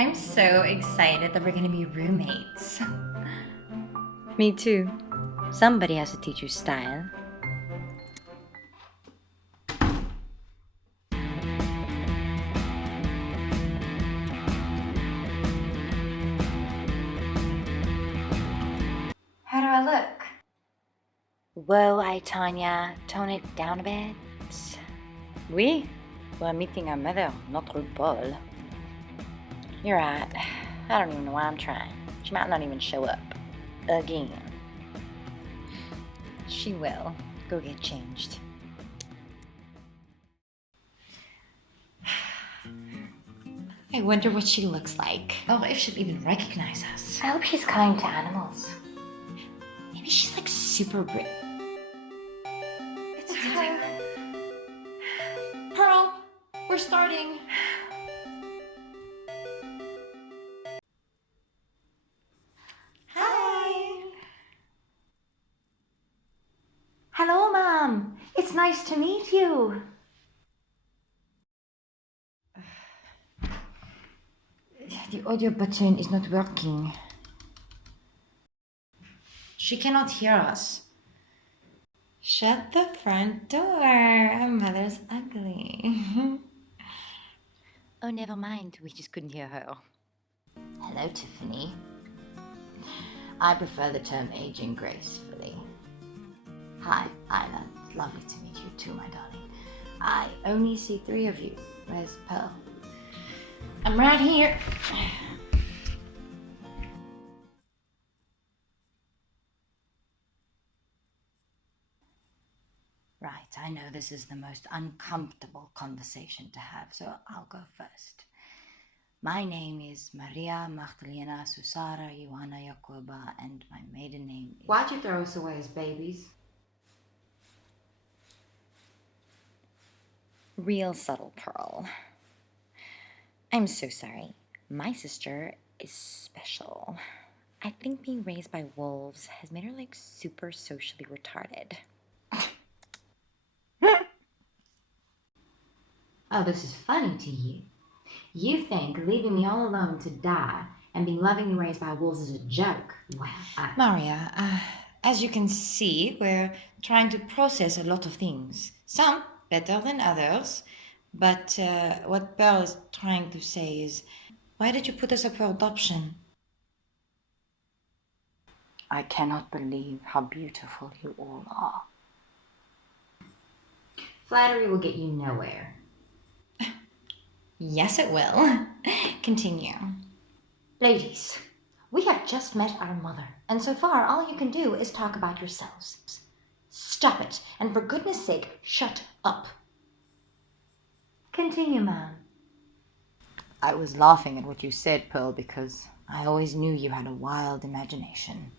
I'm so excited that we're gonna be roommates. Me too. Somebody has to teach you style. How do I look? Whoa, Tanya, tone it down a bit. Oui, we're meeting our mother, Notre Paul. You're right. I don't even know why I'm trying. She might not even show up. Again. She will. Go get changed. I wonder what she looks like. Oh, if she'll even recognize us. I hope she's kind to animals. Maybe she's like super Brit. It's her. Pearl, we're starting. Hi. Hello, Mom. It's nice to meet you. The audio button is not working. She cannot hear us. Shut the front door. Our mother's ugly. Oh, never mind. We just couldn't hear her. Hello, Tiffany. I prefer the term aging gracefully. Hi, Isla. Lovely to meet you too, my darling. I only see 3 of you. Where's Pearl? I'm right here. Right, I know this is the most uncomfortable conversation to have, so I'll go first. My name is Maria Magdalena Susara Ioana Jacoba, and my maiden name is... Why'd you throw us away as babies? Real subtle, Pearl. I'm so sorry. My sister is special. I think being raised by wolves has made her like super socially retarded. Oh, this is funny to you. You think leaving me all alone to die and being lovingly raised by wolves is a joke? Well, Maria, as you can see, we're trying to process a lot of things. Some better than others. But what Pearl is trying to say is, why did you put us up for adoption? I cannot believe how beautiful you all are. Flattery will get you nowhere. Yes, it will. Continue. Ladies, we have just met our mother, and so far all you can do is talk about yourselves. Stop it, and for goodness sake, shut up. Continue, ma'am. I was laughing at what you said, Pearl, because I always knew you had a wild imagination.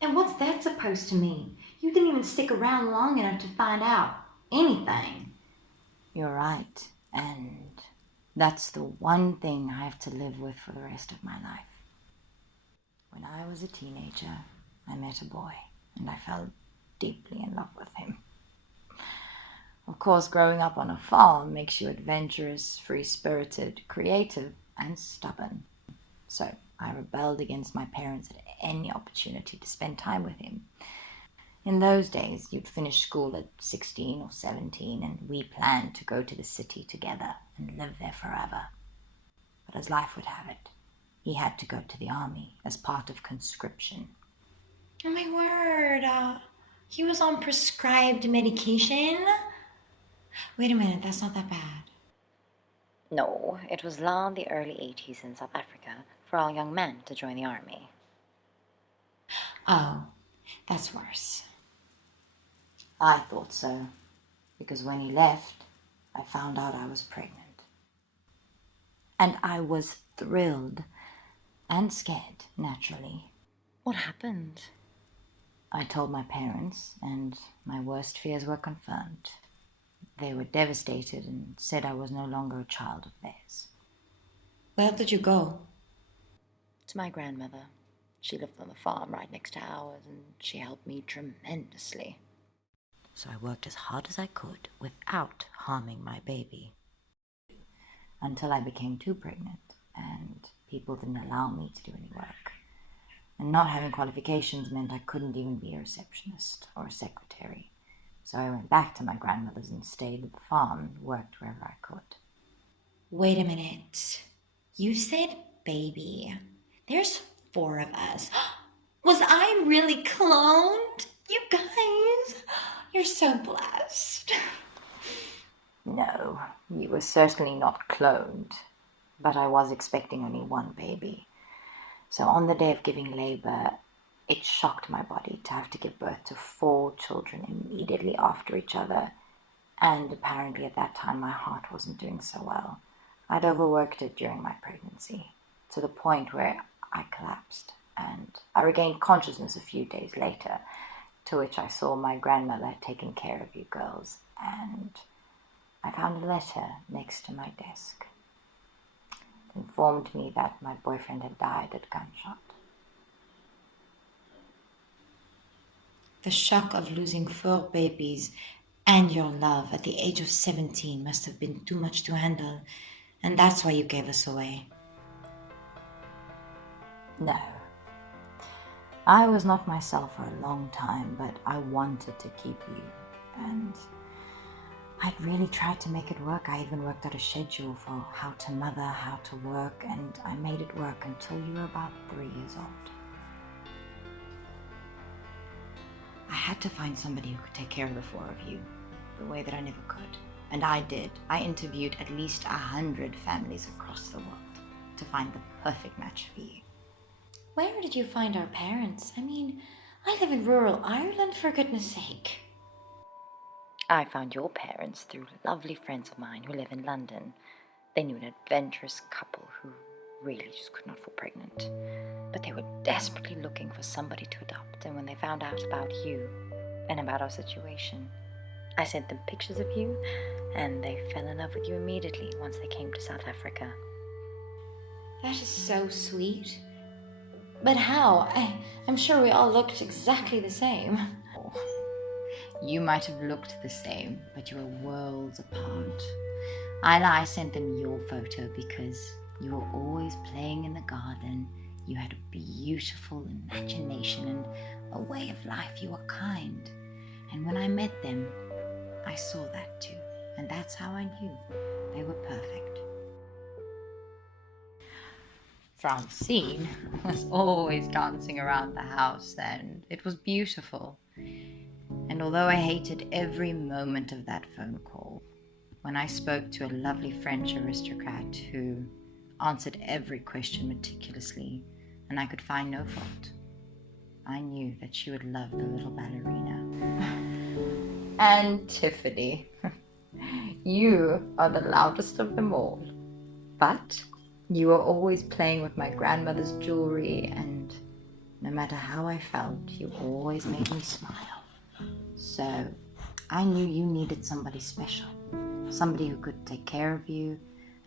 And what's that supposed to mean? You didn't even stick around long enough to find out anything. You're right, and that's the one thing I have to live with for the rest of my life. When I was a teenager, I met a boy, and I fell deeply in love with him. Of course, growing up on a farm makes you adventurous, free-spirited, creative, and stubborn. So I rebelled against my parents at any opportunity to spend time with him. In those days, you'd finish school at 16 or 17, and we planned to go to the city together and live there forever. But as life would have it, he had to go to the army as part of conscription. Oh my word. He was on prescribed medication? Wait a minute, that's not that bad. No, it was law in the early 80s in South Africa for all young men to join the army. Oh, that's worse. I thought so, because when he left, I found out I was pregnant. And I was thrilled and scared, naturally. What happened? I told my parents, and my worst fears were confirmed. They were devastated and said I was no longer a child of theirs. Where did you go? To my grandmother. She lived on the farm right next to ours, and she helped me tremendously. So I worked as hard as I could without harming my baby. Until I became too pregnant and people didn't allow me to do any work. And not having qualifications meant I couldn't even be a receptionist or a secretary. So I went back to my grandmother's and stayed at the farm and worked wherever I could. Wait a minute. You said baby. There's 4 of us. Was I really cloned? You guys, you're so blessed. No, you were certainly not cloned, but I was expecting only 1 baby. So on the day of giving labor, it shocked my body to have to give birth to 4 children immediately after each other. And apparently at that time my heart wasn't doing so well. I'd overworked it during my pregnancy, to the point where I collapsed, and I regained consciousness a few days later, to which I saw my grandmother had taken care of you girls, and I found a letter next to my desk. It informed me that my boyfriend had died at gunshot. The shock of losing 4 babies and your love at the age of 17 must have been too much to handle, and that's why you gave us away. No. I was not myself for a long time, but I wanted to keep you, and I'd really tried to make it work. I even worked out a schedule for how to mother, how to work, and I made it work until you were about 3 years old. I had to find somebody who could take care of the 4 of you, the way that I never could. And I did. I interviewed at least 100 families across the world to find the perfect match for you. Where did you find our parents? I mean, I live in rural Ireland, for goodness sake. I found your parents through lovely friends of mine who live in London. They knew an adventurous couple who really just could not fall pregnant. But they were desperately looking for somebody to adopt, and when they found out about you and about our situation, I sent them pictures of you, and they fell in love with you immediately once they came to South Africa. That is so sweet. But how? I'm sure we all looked exactly the same. You might have looked the same, but you were worlds apart. I sent them your photo because you were always playing in the garden. You had a beautiful imagination and a way of life. You were kind. And when I met them, I saw that too. And that's how I knew they were perfect. Francine was always dancing around the house, and it was beautiful. And although I hated every moment of that phone call, when I spoke to a lovely French aristocrat who answered every question meticulously, and I could find no fault, I knew that she would love the little ballerina. And Tiffany, you are the loudest of them all. But you were always playing with my grandmother's jewelry, and no matter how I felt, you always made me smile. So I knew you needed somebody special, somebody who could take care of you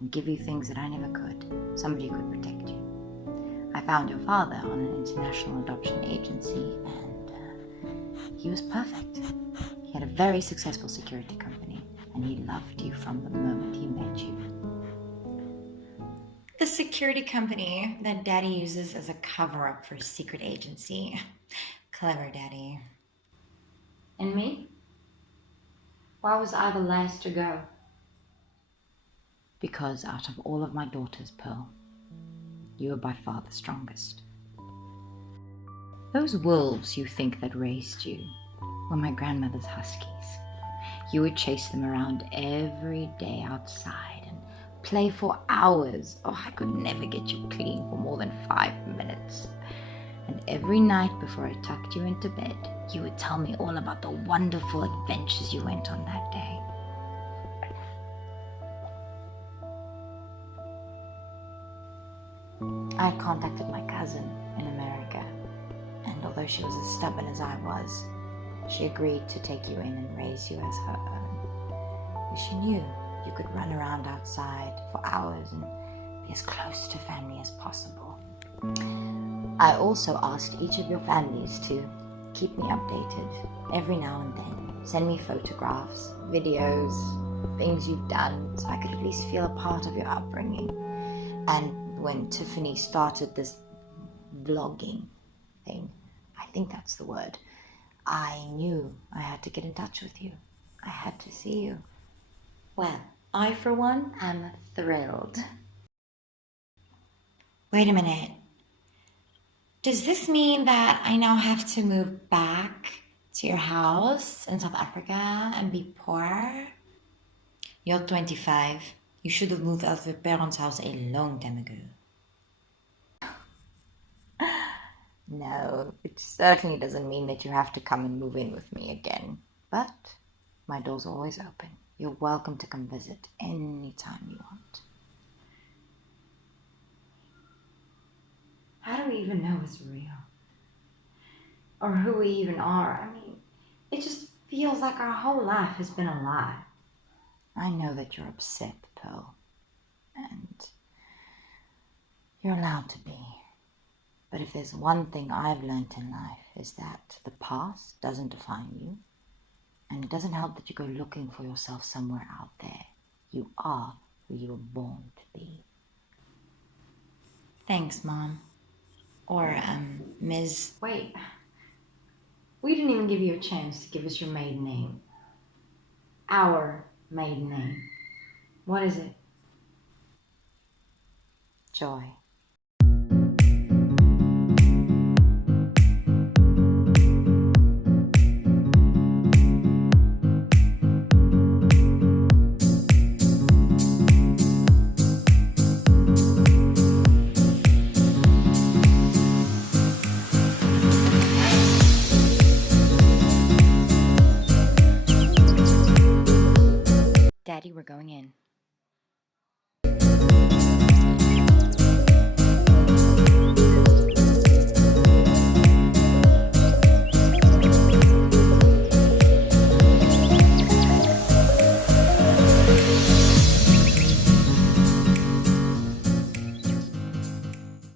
and give you things that I never could, somebody who could protect you. I found your father on an international adoption agency, and he was perfect. He had a very successful security company, and he loved you from the moment he met you. The security company that Daddy uses as a cover-up for his secret agency. Clever Daddy. And me? Why was I the last to go? Because out of all of my daughters, Pearl, you are by far the strongest. Those wolves you think that raised you were my grandmother's huskies. You would chase them around every day outside and play for hours. Oh, I could never get you clean for more than 5 minutes. And every night before I tucked you into bed, you would tell me all about the wonderful adventures you went on that day. I contacted my cousin in America, and although she was as stubborn as I was, she agreed to take you in and raise you as her own. She knew you could run around outside for hours and be as close to family as possible. I also asked each of your families to keep me updated every now and then. Send me photographs, videos, things you've done, so I could at least feel a part of your upbringing. And when Tiffany started this vlogging thing, I think that's the word, I knew I had to get in touch with you. I had to see you. Well, I, for one, am thrilled. Wait a minute. Does this mean that I now have to move back to your house in South Africa and be poor? You're 25. You should have moved out of your parents' house a long time ago. No, it certainly doesn't mean that you have to come and move in with me again. But my door's always open. You're welcome to come visit anytime you want. How do we even know it's real? Or who we even are? I mean, it just feels like our whole life has been a lie. I know that you're upset, Pearl. And you're allowed to be. But if there's one thing I've learned in life is that the past doesn't define you. And it doesn't help that you go looking for yourself somewhere out there. You are who you were born to be. Thanks, Mom. Or, Ms. Wait, we didn't even give you a chance to give us your maiden name. Our maiden name. What is it? Joy.